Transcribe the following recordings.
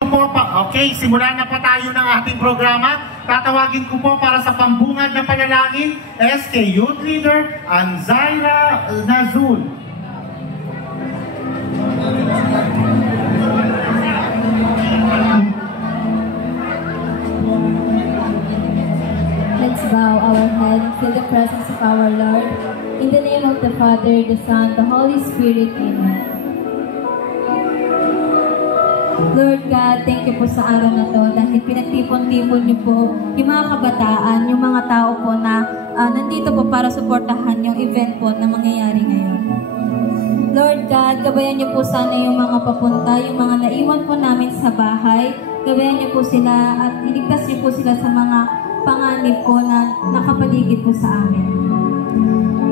Okay, simulan na po tayo ng ating programa. Tatawagin ko po para sa pambungad na panalangin, SK Youth Leader, Anzaira Nazul. Let's bow our heads to the presence of our Lord. In the name of the Father, the Son, the Holy Spirit, Amen. Lord God, thank you po sa araw na to dahil pinagtipon-tipon niyo po yung mga kabataan, yung mga tao po na nandito po para suportahan yung event po na mangyayari ngayon. Lord God, gabayan niyo po sana yung mga papunta, yung mga naiwan po namin sa bahay. Gabayan niyo po sila at iligtas niyo po sila sa mga panganib po na nakapaligid po sa amin.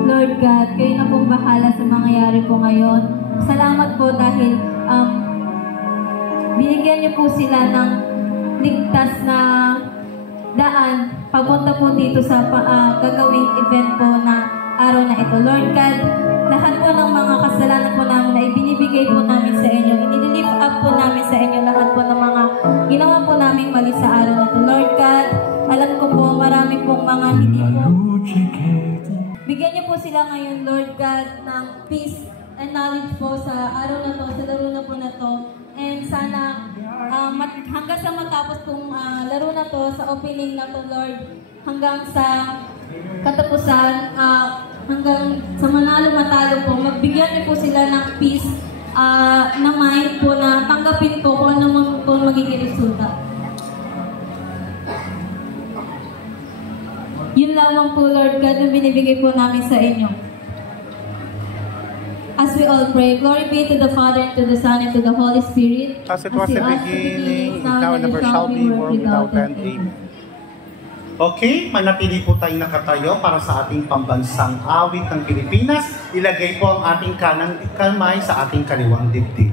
Lord God, kayo na pong bahala sa mangyayari po ngayon. Salamat po dahil binigyan niyo po sila ng ligtas na daan papunta po dito sa gagawing event po na araw na ito. Lord God, lahat po ng mga kasalanan po namin na ibinibigay po namin sa inyo, inililift up po namin sa inyo lahat po ng mga ginawa po namin mali sa araw na ito. Lord God, alam ko po marami pong mga hindi po. Bigyan niyo po sila ngayon, Lord God, ng peace and knowledge po sa araw na to, sa laro na po na to. And sana hanggang sa matapos pong laro na to, sa opening na to, Lord, hanggang sa katapusan, hanggang sa manalo-matalo po, magbigyan niyo po sila ng peace na mind po na tanggapin po kung ano po magiging resulta. Yun lamang po, Lord God, na binibigay po namin sa inyo. As we all pray, glory be to the Father, and to the Son, and to the Holy Spirit. As it was in the beginning, now and never shall be, world without end. Amen. Okay, manatili po tayong nakatayo para sa ating pambansang awit ng Pilipinas. Ilagay po ang ating kanang kamay sa ating kaliwang dibdib.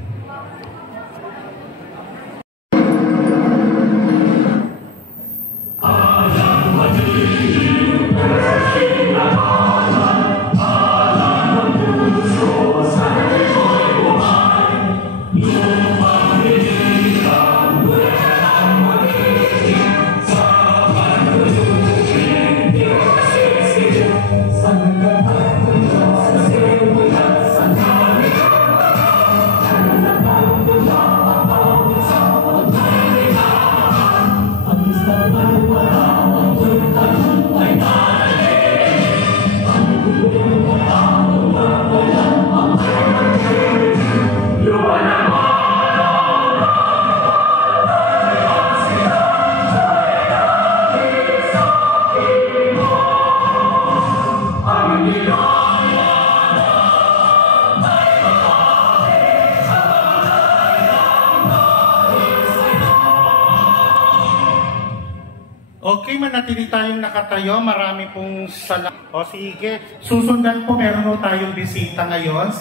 Okay, manatili tayong nakatayo. Marami pong salamat. O sige, susundan po, meron po tayong bisita ngayon.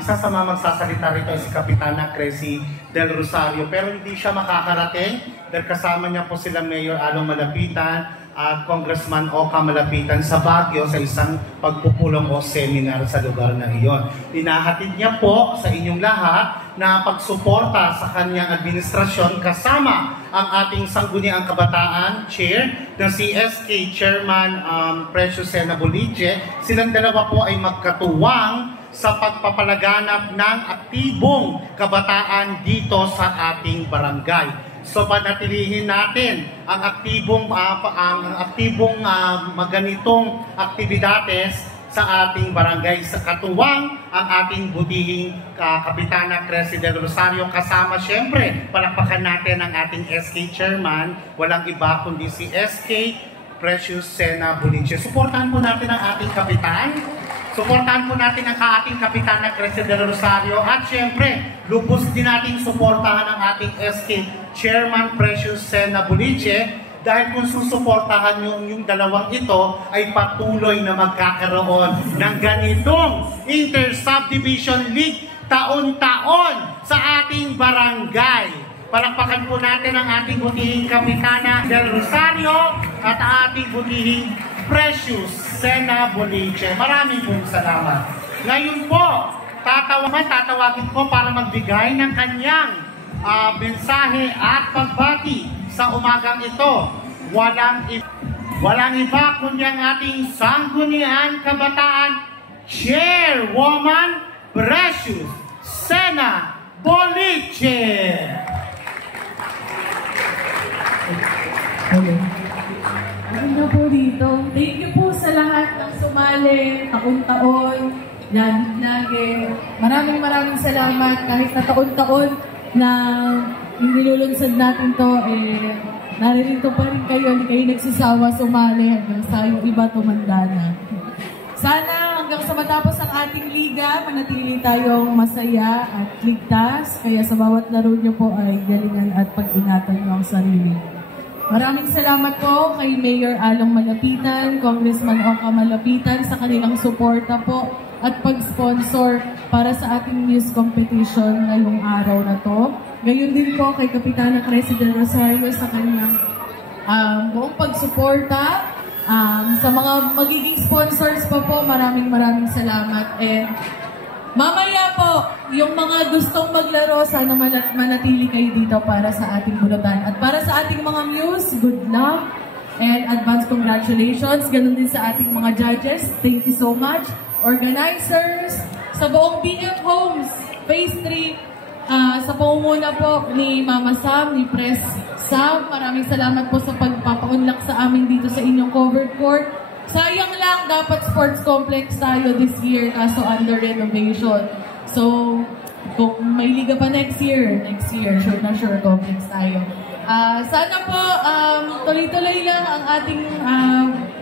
Isa sa mga magsasalita rito ay si Kapitana Cresy Del Rosario. Pero hindi siya makakarating dahil kasama niya po sila Mayor Along Malapitan at Congressman Oka Malapitan sa Baguio sa isang pagpupulong o seminar sa lugar na iyon. Inahatid niya po sa inyong lahat na pagsuporta sa kanyang administrasyon kasama ang ating Sangguniang Kabataan Chair, ng CSK Chairman Precious Sena Boliche. Silang dalawa po ay magkatuwang sa pagpapalaganap ng aktibong kabataan dito sa ating barangay. So panatilihin natin ang aktibong maganitong aktibidades sa ating barangay. Sa katuwang ang ating butihing Kapitana Cresy Del Rosario, kasama syempre, palakpakan natin ang ating SK Chairman, walang iba kundi si SK Precious Sena Boliche. Suportahan po natin ang ating kapitan. Suportahan po natin ang ating Kapitana Cresy Del Rosario at syempre, lubos din natin suportahan ang ating SK Chairman Precious Sena Boliche dahil kung susuportahan yung dalawang ito ay patuloy na magkakaroon ng ganitong Inter-Subdivision League taon-taon sa ating barangay. Palakpakan po natin ang ating butihing Kapitana Del Rosario at ating butihing Precious Sena Boliche. Maraming pong salamat. Ngayon po, tatawagin ko para magbigay ng kanyang mensahe at pagbati sa umagang ito. Walang iba kundi ang ating Sangguniang Kabataan Chairwoman Precious Sena Boliche. Ano po dito? Thank you po sa lahat ng sumali, taon-taon, lagi. Maraming salamat kahit na taon-taon na nilulunsad natin to, naririto pa rin kayo, hindi kayo nagsasawa sumali hanggang sa yung iba tumanda na. Sana hanggang sa matapos ang ating liga, manatili tayong masaya at ligtas, kaya sa bawat laro nyo po ay galingan at pag-ingatan nyo ang sarili. Maraming salamat po kay Mayor Along Malapitan, Congressman Oka Malapitan sa kanilang suporta po at pag-sponsor para sa ating news competition ngayong araw na to. Gayon din po kay Kapitana President Rosario sa kanyang buong pagsuporta. Sa mga magiging sponsors po, maraming salamat. And mamaya po, yung mga gustong maglaro, sana manatili kayo dito para sa ating bulutan. At para sa ating mga muse, good luck and advance congratulations. Ganun din sa ating mga judges. Thank you so much. Organizers, sa buong BF Homes, Phase 3, sa pangunguna po ni Mama Sam, ni Press Sam, maraming salamat po sa pagpapaunlak sa amin dito sa inyong covered court. Sayang lang, dapat sports complex tayo this year, kaso under renovation. So, kung may liga pa next year, sure na sure complex tayo. Sana po, tuloy-tuloy lang ang ating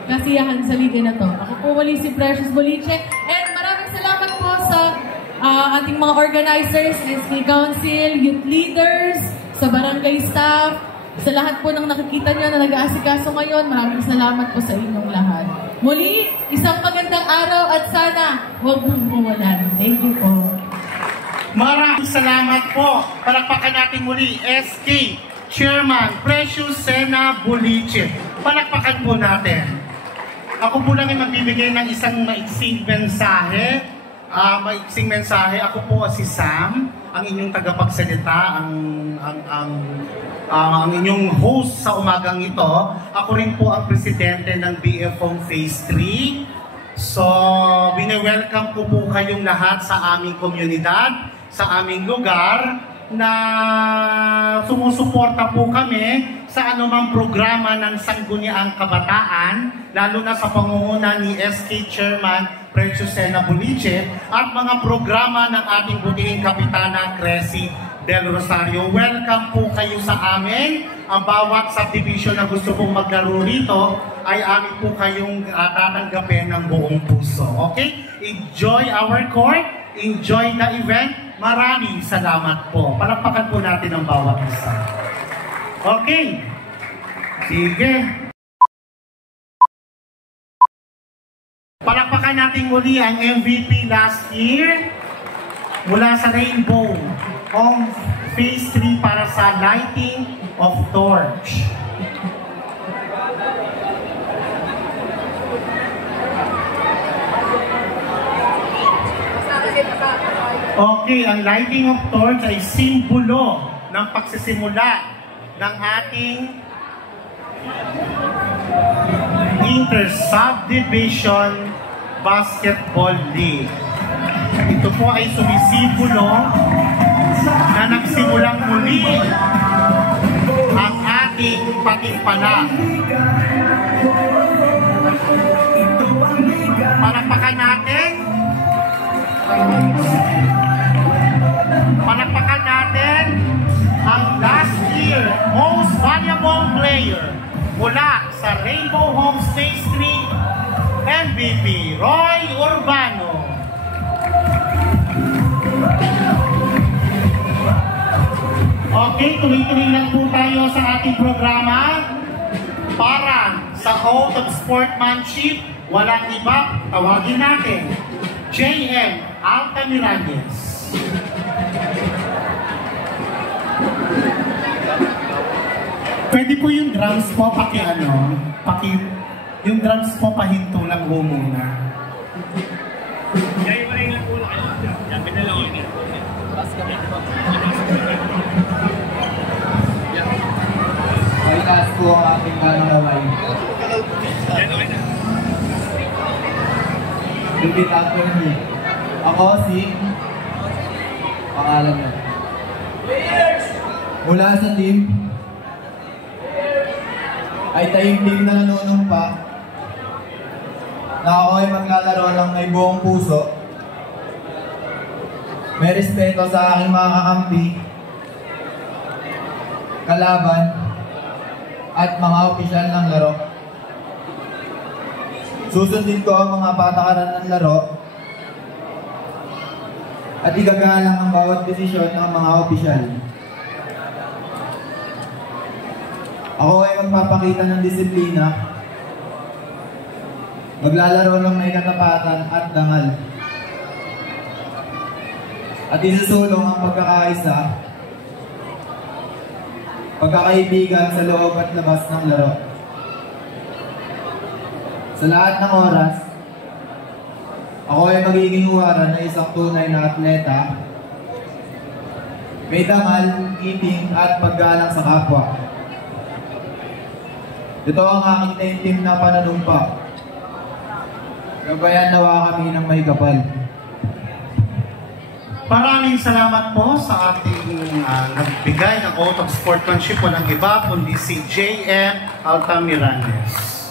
kasiyahan sa liga na to. Ako po muli si Precious Boliche, and maraming salamat po sa ating mga organizers, SK Council, youth leaders, sa barangay staff, sa lahat po ng nakikita nyo na nag-aasikaso ngayon, maraming salamat po sa inyong lahat. Muli, isang magandang araw at sana huwag mong mawalan. Thank you po. Maraming salamat po. Palakpakan natin muli, SK Chairman Precious Sena Boliche. Palakpakan po natin. Ako po lang ay magbibigay ng isang maiksing mensahe. Ako po si Sam, ang inyong tagapagsalita, ang inyong host sa umagang ito. Ako rin po ang presidente ng BF Home Phase 3. So, bine-welcome ko po kayong lahat sa aming komunidad, sa aming lugar, na sumusuporta po kami sa anumang programa ng Sangguniang Kabataan, lalo na sa pangunguna ni SK Chairman Precious Sena Boliche at mga programa ng ating butihing Kapitana Cressie Del Rosario. Welcome po kayo sa amin. Ang bawat subdivision na gusto pong maglaro rito ay amin po kayong tatanggapin ng buong puso. Okay? Enjoy our court. Enjoy the event. Maraming salamat po. Palakpakan po natin ang bawat isa. Okay. Sige. Palakpakan natin muli ang MVP last year mula sa Rainbow Home Phase 3 para sa lighting of torch. Okay, ang lighting of torch ay simbolo ng pagsisimula ng ating Inter-Subdivision Basketball League. Ito po ay sumisimbolo na nagsimulang muli ang ating patimpala. Palakpakan natin. Palakpakan natin ang last year most valuable player mula sa Rainbow Homes Phase 3, MVP Roy Urbano. Okay, tuloy-tuloy lang po tayo sa ating programa. Para sa oath of sportsmanship, walang iba, tawagin natin JM Altamiralles. Pwede po yung drums po, yung drums po pahinto lang po muna. Kaya pa rin lang po lang kayo. Yan, pinalaw. po ang aking panangaway. Repeat after me. Ako si... Pangalan mo. Mula sa team ay taimtim na nanunumpa na ako ay maglalaro ng may buong puso, may respeto sa aking mga kakampi, kalaban, at mga opisyal ng laro. Susundin ko ang mga patakaran ng laro at igagalang ang bawat desisyon ng mga opisyal. Ako ay magpapakita ng disiplina, maglalaro ng may katapatan at dangal, at isusulong ang pagkakaisa, pagkakaibigan sa loob at labas ng laro. Sa lahat ng oras, ako ay magiging huwaran na isang tunay na atleta, may dangal, ngipin at paggalang sa kapwa. Ito ang aking taimtim na pananumpa. Gabayan nawa kami ng may kapal. Maraming salamat po sa ating nagbigay ng oath of sportsmanship. Walang iba kundi si J.M. Altamiranes.